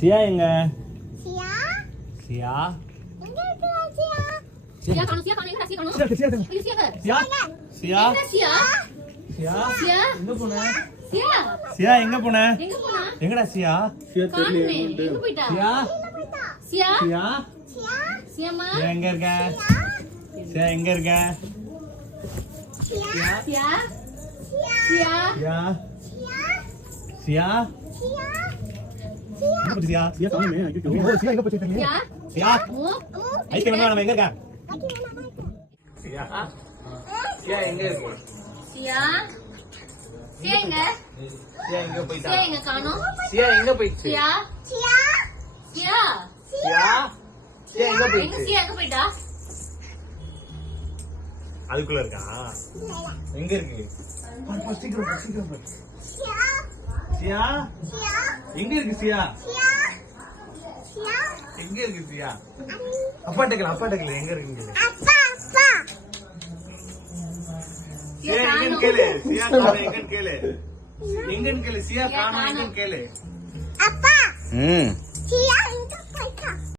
சியா எங்க? சியா சியா எங்க இருக்கா சியா? சியா காணோம், சியா காணோம், எங்கடா சியா காணோம்? சியா சியா இது சியா பாரு. சியா சியா எங்கடா சியா? சியா சியா? எங்க போன? சியா? சியா எங்க போன? எங்க போனா? எங்கடா சியா? காணுமே, எங்க போயிட்டா? சியா சியா? சியா சியா சியாம்மா? சியா எங்க இருக்க? சியா எங்க இருக்க? சியா சியா? சியா சியா? சியா சியா சியா எங்க போச்சு சியா? சியா காணுமே. ஐயோ சியா எங்க போச்சு தெரியல. சியா? சியா அம்மு? ஐஸ்கிரீம் வேணுமா? நம்ம எங்க இருக்க? அக்கி வேணாமா இருக்கா? சியா சியா எங்க இருக்கு? சியா? சியா எங்க? சியா எங்க போயிட்டா? சியா எங்க காணோம்? சியா எங்க போயிடுச்சு? சியா? சியா சியா? சியா சியா எங்க எங்க போயிடுச்சு? சியா எங்க போயிட்டா? அதுக்குள்ள இருக்கா? எங்க இருக்கு? சீக்கிரம் சீக்கிரம் பாரு. சியா சியா சியா எங்க இருக்கு சியா? சியா சியா எங்க இருக்கு சியா? அப்பா டேக்கல எங்க இருக்கு? அப்பா அப்பா சியா எங்கன்னு கேளு. சியா காணோம் எங்கன்னு கேளு. எங்கன்னு கேளு. சியா காணோம் எங்கன்னு கேளு. அப்பா ம் சியா